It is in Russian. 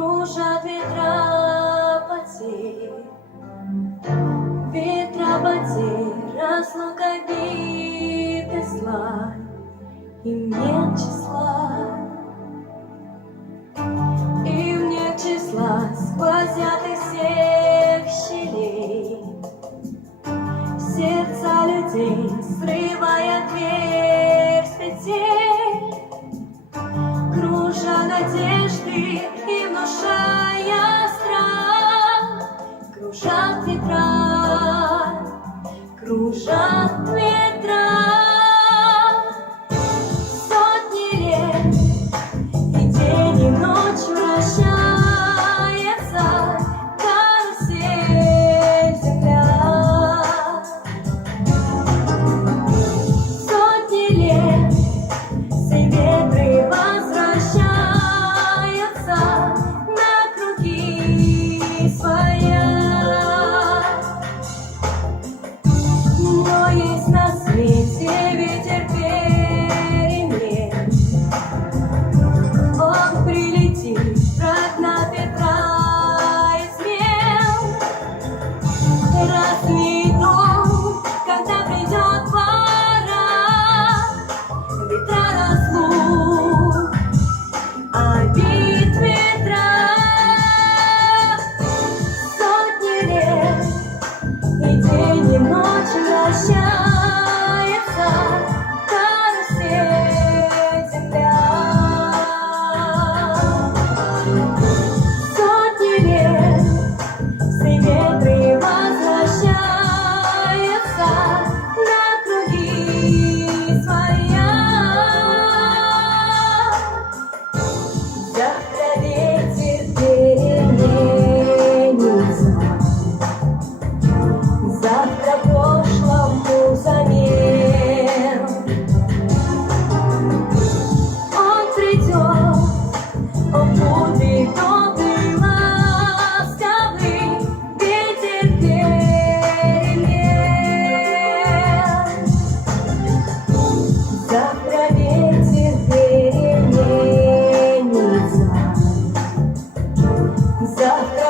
кружат ветра потерь, разлука биты зла, им нет числа, им нет числа, сквозят из всех щелей сердца людей, срывая дверь с петель, кружа надежды и внушая страх. Кружат ветра, кружат ветра, сотни лет, и день, и ночь вращается карусель земля. Сотни лет, все ветры возвращаются на круги своя. Но есть на свете ветер перемен, он прилетит, прогнав ветра измен. Разве дом, когда придет пора, ветра разлук, обид ветра. Сотни лет, и день, и ночь вращается карусель земля. Сотни лет, все ветры возвращаются на круги своя. Завтра ветер переменится, завтра прошлому замен. Он придет, он будет добрый, ласковый, ветер перемен. Завтра ветер переменится, завтра